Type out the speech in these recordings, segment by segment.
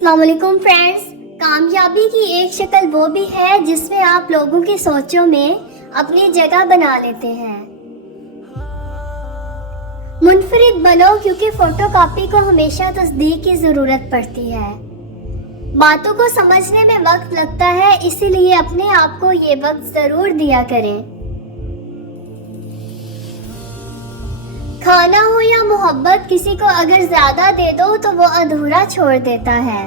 अस्सलामुअलैकुम फ्रेंड्स। कामयाबी की एक शक्ल वो भी है जिसमें आप लोगों की सोचों में अपनी जगह बना लेते हैं। मुनफरिद बनो क्योंकि फोटोकॉपी को हमेशा तस्दीक की ज़रूरत पड़ती है। बातों को समझने में वक्त लगता है, इसीलिए अपने आप को ये वक्त ज़रूर दिया करें। खाना हो या मोहब्बत, किसी को अगर ज़्यादा दे दो तो वो अधूरा छोड़ देता है।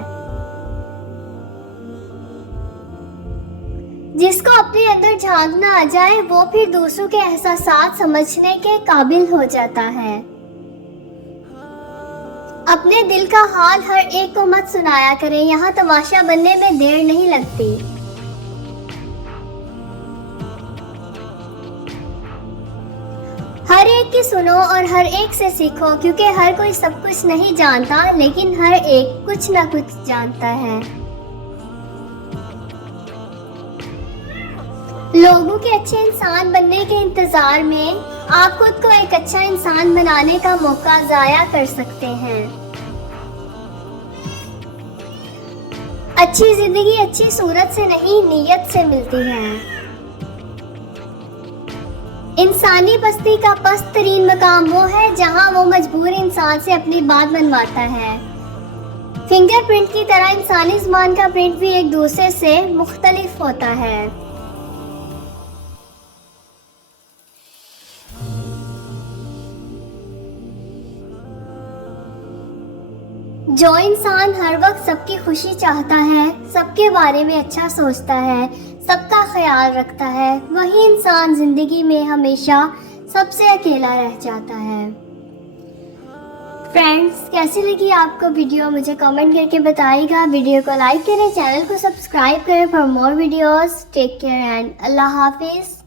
जिसको अपने अंदर झांकना आ जाए वो फिर दूसरों के एहसासात समझने के काबिल हो जाता है। अपने दिल का हाल हर एक को मत सुनाया करें, यहाँ तमाशा बनने में देर नहीं लगती। हर एक की सुनो और हर एक से सीखो, क्योंकि हर कोई सब कुछ नहीं जानता, लेकिन हर एक कुछ ना कुछ जानता है। लोगों के अच्छे इंसान बनने के इंतजार में आप खुद को एक अच्छा इंसान बनाने का मौका जाया कर सकते हैं। अच्छी जिंदगी अच्छी सूरत से नहीं, नीयत से मिलती है। इंसानी बस्ती का पस्त तरीन मकाम वो है जहां वो मजबूर इंसान से अपनी बात मनवाता है। फिंगरप्रिंट की तरह इंसानी ज़ुबान का प्रिंट भी एक दूसरे से मुख्तलिफ होता है। जो इंसान हर वक्त सबकी खुशी चाहता है, सबके बारे में अच्छा सोचता है, सबका ख्याल रखता है, वही इंसान जिंदगी में हमेशा सबसे अकेला रह जाता है। फ्रेंड्स, कैसी लगी आपको वीडियो मुझे कमेंट करके बताइएगा। वीडियो को लाइक करें, चैनल को सब्सक्राइब करें for more videos. Take care and अल्लाह हाफिज।